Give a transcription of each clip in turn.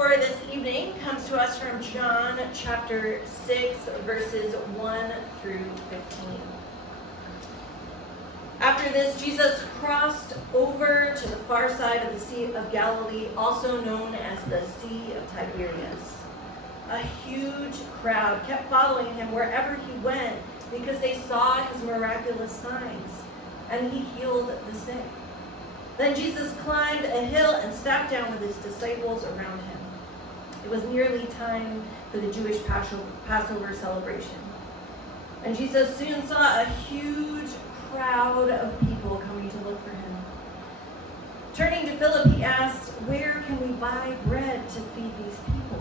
for this evening comes to us from John chapter 6, verses 1 through 15. After this, Jesus crossed over to the far side of the Sea of Galilee, also known as the Sea of Tiberias. A huge crowd kept following him wherever he went because they saw his miraculous signs, and he healed the sick. Then Jesus climbed a hill and sat down with his disciples around him. It was nearly time for the Jewish Passover celebration. And Jesus soon saw a huge crowd of people coming to look for him. Turning to Philip, he asked, "Where can we buy bread to feed these people?"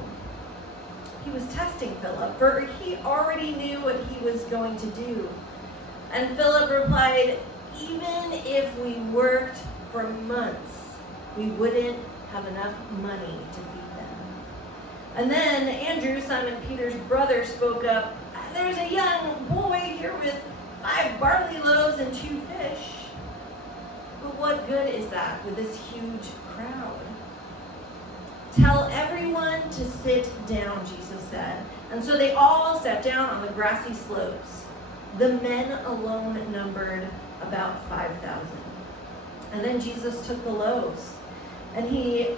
He was testing Philip, for he already knew what he was going to do. And Philip replied, "Even if we worked for months, we wouldn't have enough money to feed them." And then Andrew, Simon Peter's brother, spoke up, "There's a young boy here with 5 barley loaves and 2 fish. But what good is that with this huge crowd?" "Tell everyone to sit down," Jesus said. And so they all sat down on the grassy slopes. The men alone numbered about 5,000. And then Jesus took the loaves, and he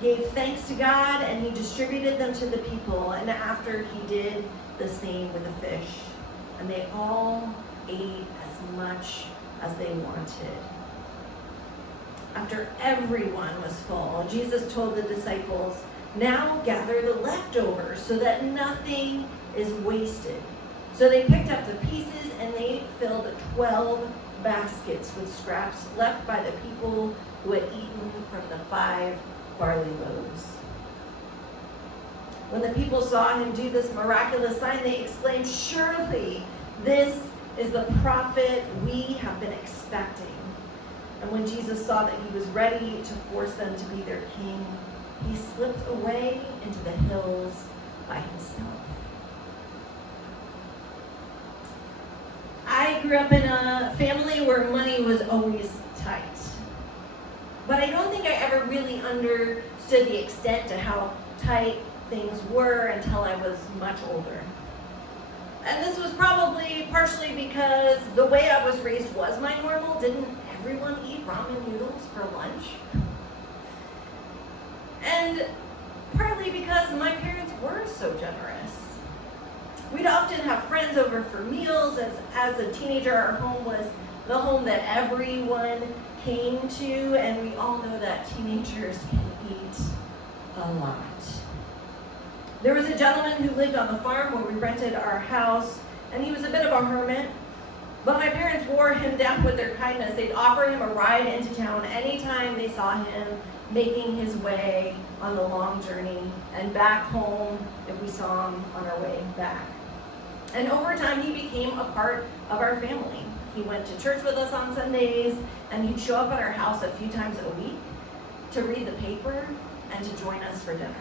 gave thanks to God, and he distributed them to the people. And after, he did the same with the fish. And they all ate as much as they wanted. After everyone was full, Jesus told the disciples, "Now gather the leftovers so that nothing is wasted." So they picked up the pieces, and they filled 12 baskets with scraps left by the people who had eaten from the 5 barley loaves. When the people saw him do this miraculous sign, they exclaimed, "Surely this is the prophet we have been expecting." And when Jesus saw that he was ready to force them to be their king, he slipped away into the hills by himself. I grew up in a family where money was always tight. But I don't think I ever really understood the extent to how tight things were until I was much older. And this was probably partially because the way I was raised was my normal. Didn't everyone eat ramen noodles for lunch? And partly because my parents were so generous. We'd often have friends over for meals. As a teenager, our home was the home that everyone came to, and we all know that teenagers can eat a lot. There was a gentleman who lived on the farm where we rented our house, and he was a bit of a hermit, but my parents wore him down with their kindness. They'd offer him a ride into town anytime they saw him making his way on the long journey, and back home if we saw him on our way back. And over time, he became a part of our family. He went to church with us on Sundays, and he'd show up at our house a few times a week to read the paper and to join us for dinner.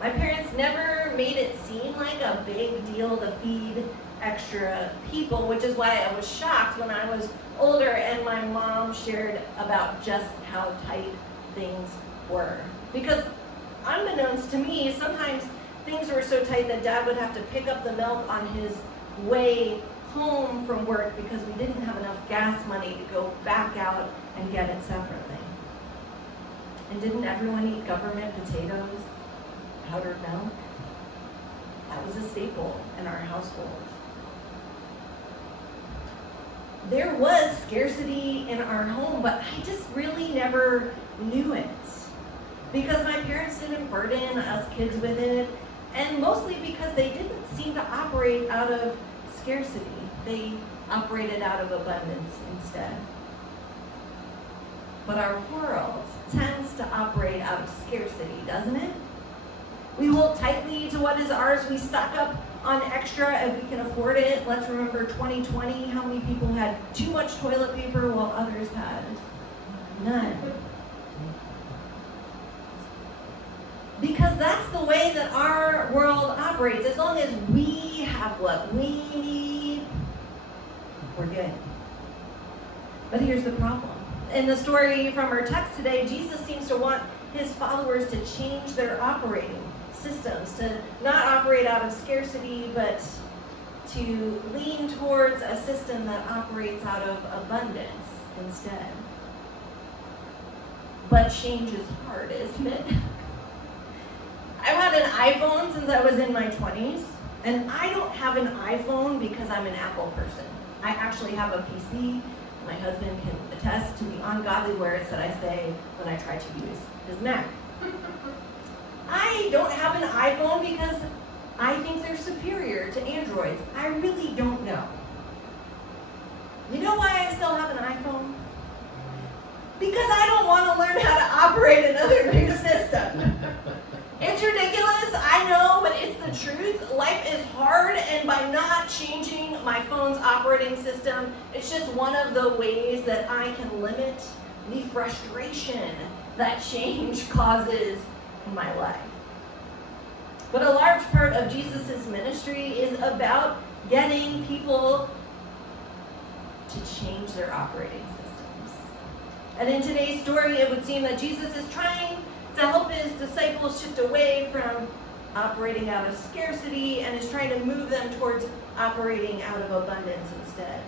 My parents never made it seem like a big deal to feed extra people, which is why I was shocked when I was older and my mom shared about just how tight things were. Because unbeknownst to me, sometimes things were so tight that Dad would have to pick up the milk on his way home from work because we didn't have enough gas money to go back out and get it separately. And didn't everyone eat government potatoes, powdered milk? That was a staple in our household. There was scarcity in our home, but I just really never knew it. Because my parents didn't burden us kids with it, and mostly because they didn't seem to operate out of scarcity. They operated out of abundance instead. But our world tends to operate out of scarcity, doesn't it? We hold tightly to what is ours. We stock up on extra if we can afford it. Let's remember 2020, how many people had too much toilet paper while others had none. Because that's the way that our world operates. As long as we have what we need, we're good. But here's the problem. in the story from our text today, Jesus seems to want his followers to change their operating systems, to not operate out of scarcity, but to lean towards a system that operates out of abundance instead. But change is hard, isn't it? I've had an iPhone since I was in my 20s, and I don't have an iPhone because I'm an Apple person. I actually have a PC. My husband can attest to the ungodly words that I say when I try to use his Mac. I don't have an iPhone because I think they're superior to Androids. I really don't know. You know why I still have an iPhone? Because I don't want to learn how to operate another new system. It's ridiculous, I know, but it's the truth. Life is hard, and by not changing my phone's operating system, it's just one of the ways that I can limit the frustration that change causes in my life. But a large part of Jesus' ministry is about getting people to change their operating systems. And in today's story, it would seem that Jesus is trying to help his disciples shift away from operating out of scarcity and is trying to move them towards operating out of abundance instead.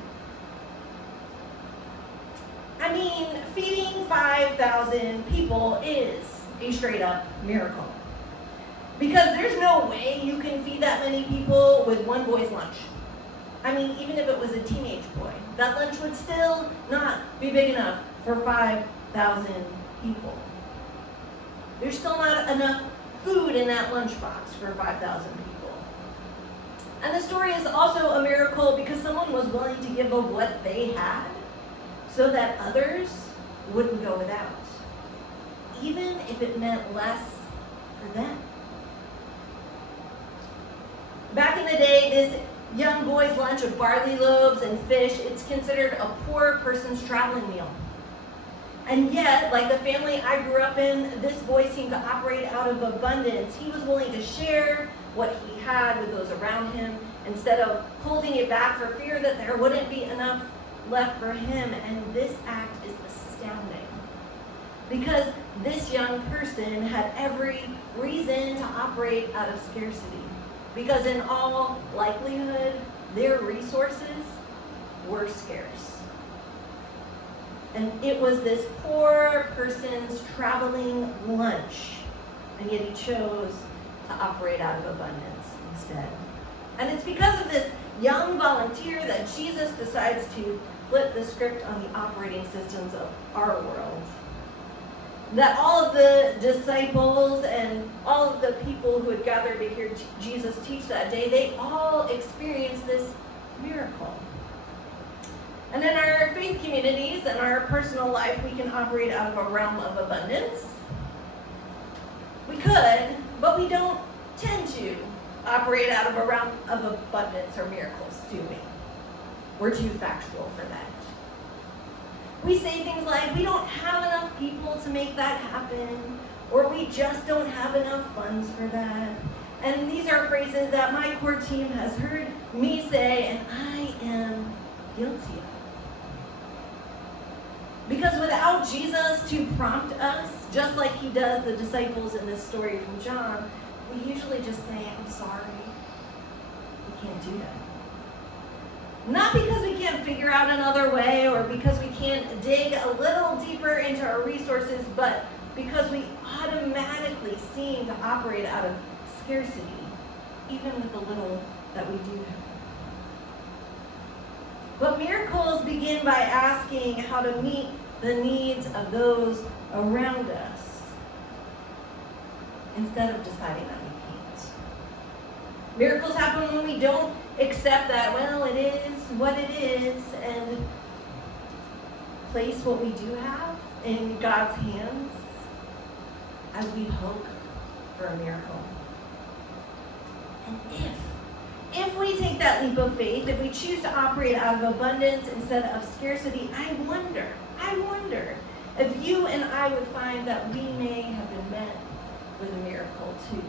I mean, feeding 5,000 people is a straight up miracle. Because there's no way you can feed that many people with one boy's lunch. I mean, even if it was a teenage boy, that lunch would still not be big enough for 5,000 people. There's still not enough food in that lunchbox for 5,000 people. And the story is also a miracle because someone was willing to give of what they had so that others wouldn't go without, even if it meant less for them. Back in the day, this young boy's lunch of barley loaves and fish, it's considered a poor person's traveling meal. And yet, like the family I grew up in, this boy seemed to operate out of abundance. He was willing to share what he had with those around him instead of holding it back for fear that there wouldn't be enough left for him. And this act is astounding because this young person had every reason to operate out of scarcity. Because in all likelihood, their resources were scarce. And it was this poor person's traveling lunch, and yet he chose to operate out of abundance instead. And it's because of this young volunteer that Jesus decides to flip the script on the operating systems of our world. That all of the disciples and all of the people who had gathered to hear Jesus teach that day, they all experienced this miracle. And in our faith communities and our personal life, we can operate out of a realm of abundance. We could, but we don't tend to operate out of a realm of abundance or miracles, do we? We're too factual for that. We say things like, we don't have enough people to make that happen, or we just don't have enough funds for that. And these are phrases that my core team has heard me say, and I am guilty of. Because without Jesus to prompt us, just like he does the disciples in this story from John, we usually just say, I'm sorry, we can't do that. Not because we can't figure out another way or because we can't dig a little deeper into our resources, but because we automatically seem to operate out of scarcity, even with the little that we do have. But miracles begin by asking how to meet the needs of those around us instead of deciding that we can't. Miracles happen when we don't accept that, well, it is what it is, and place what we do have in God's hands as we hope for a miracle. And if we take that leap of faith, if we choose to operate out of abundance instead of scarcity, I wonder if you and I would find that we may have been met with a miracle too.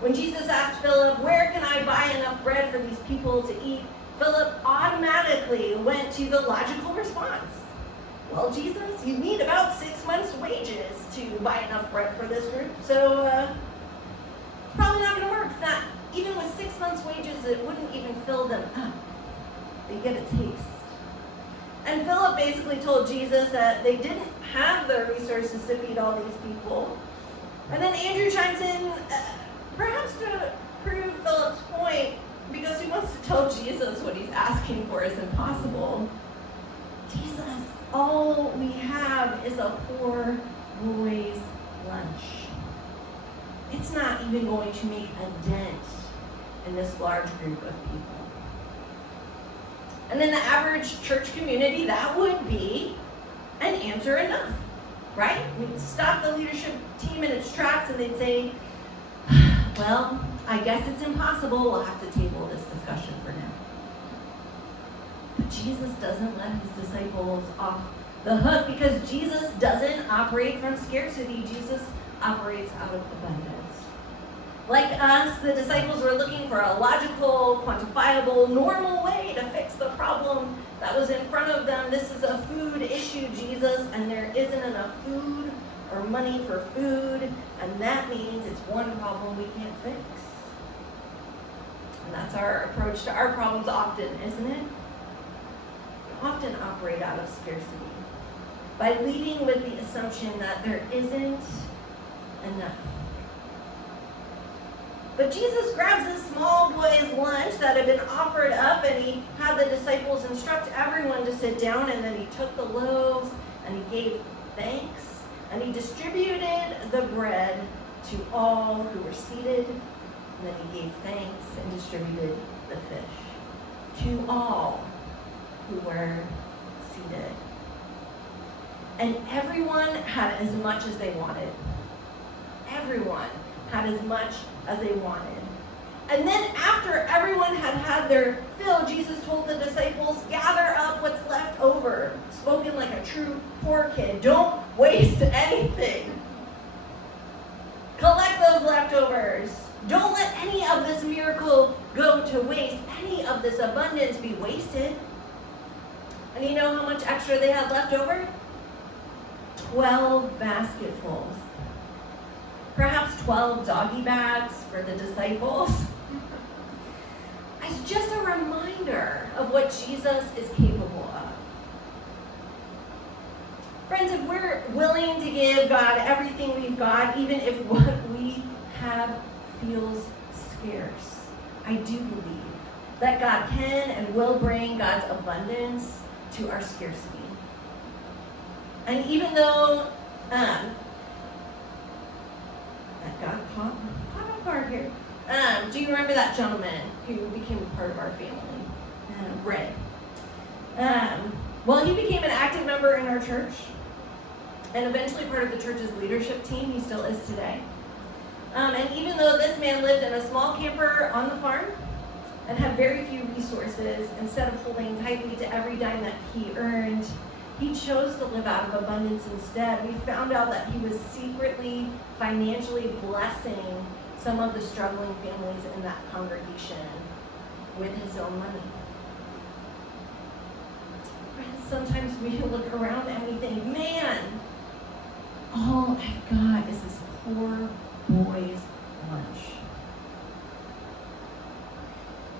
When Jesus asked Philip, where can I buy enough bread for these people to eat? Philip automatically went to the logical response. well, Jesus, you need about 6 months' wages to buy enough bread for this group, so it's probably not going to work. That even with 6 months' wages, it wouldn't even fill them up. They get a taste. And Philip basically told Jesus that they didn't have the resources to feed all these people. And then Andrew chimes in, perhaps to prove Philip's point, because he wants to tell Jesus what he's asking for is impossible. Jesus, all we have is a poor boy's lunch. It's not even going to make a dent in this large group of people. And in the average church community, that would be an answer enough, right? We'd stop the leadership team in its tracks and they'd say, well, I guess it's impossible. We'll have to table this discussion for now. But Jesus doesn't let his disciples off the hook because Jesus doesn't operate from scarcity. Jesus operates out of abundance. Like us, the disciples were looking for a logical, quantifiable, normal way to fix the problem that was in front of them. This is a food issue, Jesus, and there isn't enough food or money for food, and that means it's one problem we can't fix. And that's our approach to our problems often, isn't it? We often operate out of scarcity by leading with the assumption that there isn't enough. But Jesus grabs this small boy's lunch that had been offered up, and he had the disciples instruct everyone to sit down, and then he took the loaves and he gave thanks, and he distributed the bread to all who were seated, and then he gave thanks and distributed the fish to all who were seated. And everyone had as much as they wanted. Everyone had as much as they wanted. And then after everyone had had their fill, Jesus told the disciples, gather up what's left over. Spoken like a true poor kid. Don't waste anything. Collect those leftovers. Don't let any of this miracle go to waste. Any of this abundance be wasted. And you know how much extra they had left over? 12 basketfuls. Perhaps 12 doggy bags for the disciples. As just a reminder of what Jesus is capable of. Friends, if we're willing to give God everything we've got, even if what we have feels scarce, I do believe that God can and will bring God's abundance to our scarcity. And even though that got caught on guard here. Do you remember that gentleman who became a part of our family? Ray. Well, he became an active member in our church and eventually part of the church's leadership team. He still is today. And even though this man lived in a small camper on the farm and had very few resources, instead of holding tightly to every dime that he earned, he chose to live out of abundance instead. We found out that he was secretly, financially blessing some of the struggling families in that congregation with his own money. Friends, sometimes we look around and we think, man, all I've got is this poor boy's lunch.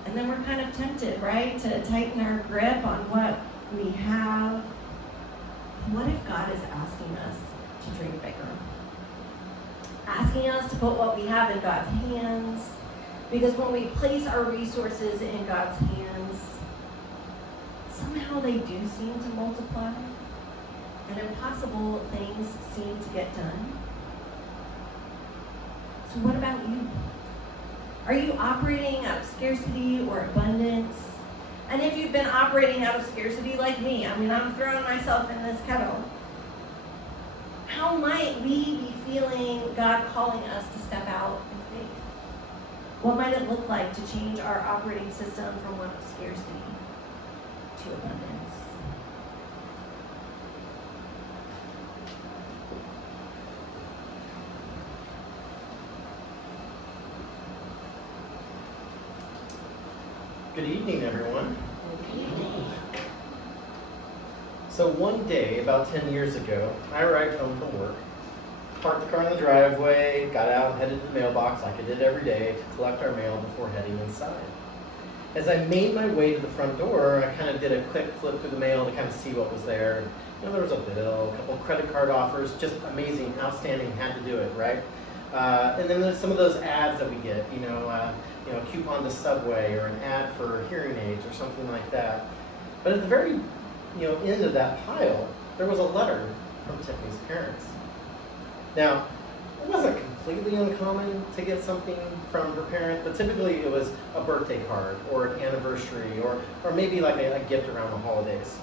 And then we're kind of tempted, right, to tighten our grip on what we have. What if God is asking us to dream bigger? Asking us to put what we have in God's hands? Because when we place our resources in God's hands, somehow they do seem to multiply, and impossible things seem to get done. So what about you? Are you operating out of scarcity or abundance? And if you've been operating out of scarcity like me, I mean, I'm throwing myself in this kettle. How might we be feeling God calling us to step out in faith? What might it look like to change our operating system from one of scarcity to abundance? Good evening, everyone. Good evening. So one day, about 10 years ago, I arrived home from work, parked the car in the driveway, got out and headed to the mailbox like I did every day to collect our mail before heading inside. As I made my way to the front door, I kind of did a quick flip through the mail to kind of see what was there. There was a bill, a couple credit card offers, just amazing, outstanding, had to do it, right? And then there's some of those ads that we get, a coupon to Subway or an ad for hearing aids or something like that. But at the very end of that pile, there was a letter from Tiffany's parents. Now, it wasn't completely uncommon to get something from her parents, but typically it was a birthday card or an anniversary or maybe like a gift around the holidays.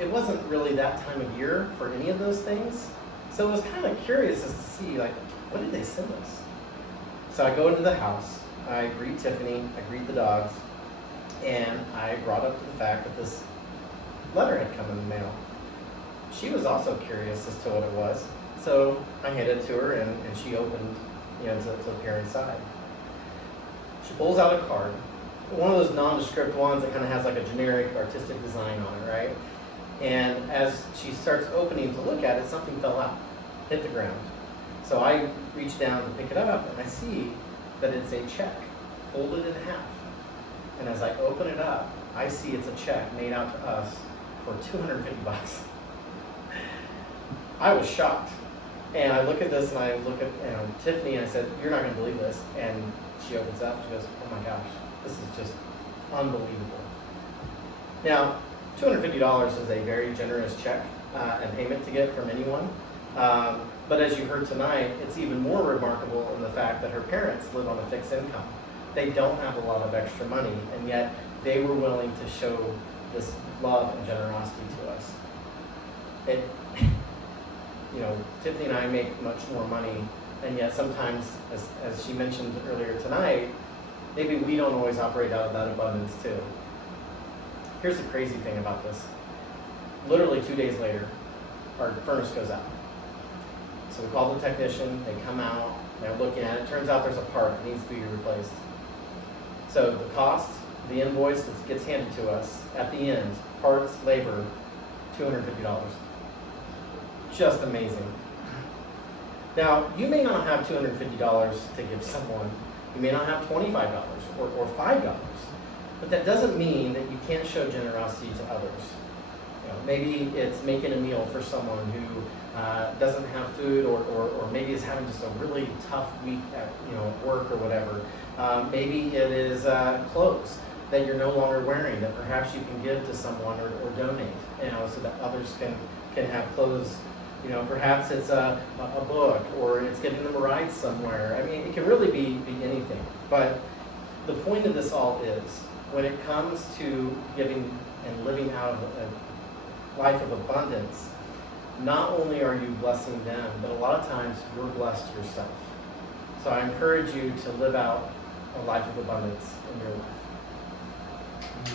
It wasn't really that time of year for any of those things, so I was kind of curious as to see, what did they send us? So I go into the house, I greet Tiffany, I greet the dogs, and I brought up the fact that this letter had come in the mail. She was also curious as to what it was, so I handed it to her, and she opened, to peer inside. She pulls out a card, one of those nondescript ones that kind of has like a generic artistic design on it, right? And as she starts opening to look at it, something fell out, hit the ground. So I reach down to pick it up, and I see that it's a check, folded in half. And as I open it up, I see it's a check made out to us for $250. I was shocked. And I look at this, and I look at Tiffany, and I said, "You're not going to believe this." And she opens up, she goes, "Oh my gosh, this is just unbelievable." Now, $250 is a very generous check and payment to get from anyone. But as you heard tonight, it's even more remarkable in the fact that her parents live on a fixed income. They don't have a lot of extra money, and yet they were willing to show this love and generosity to us. Tiffany and I make much more money, and yet sometimes, as she mentioned earlier tonight, maybe we don't always operate out of that abundance too. Here's the crazy thing about this. Literally 2 days later, our furnace goes out. So we call the technician, they come out, they're looking at it. Turns out there's a part that needs to be replaced. So the cost, the invoice that gets handed to us at the end, parts, labor, $250. Just amazing. Now, you may not have $250 to give someone. You may not have $25 or $5. But that doesn't mean that you can't show generosity to others. Maybe it's making a meal for someone who doesn't have food, or maybe is having just a really tough week at work or whatever. Maybe it is clothes that you're no longer wearing that perhaps you can give to someone or donate, so that others can have clothes. Perhaps it's a book, or it's giving them a ride somewhere. I mean, it can really be anything. But the point of this all is, when it comes to giving and living out of a life of abundance, not only are you blessing them, but a lot of times you're blessed yourself. So I encourage you to live out a life of abundance in your life.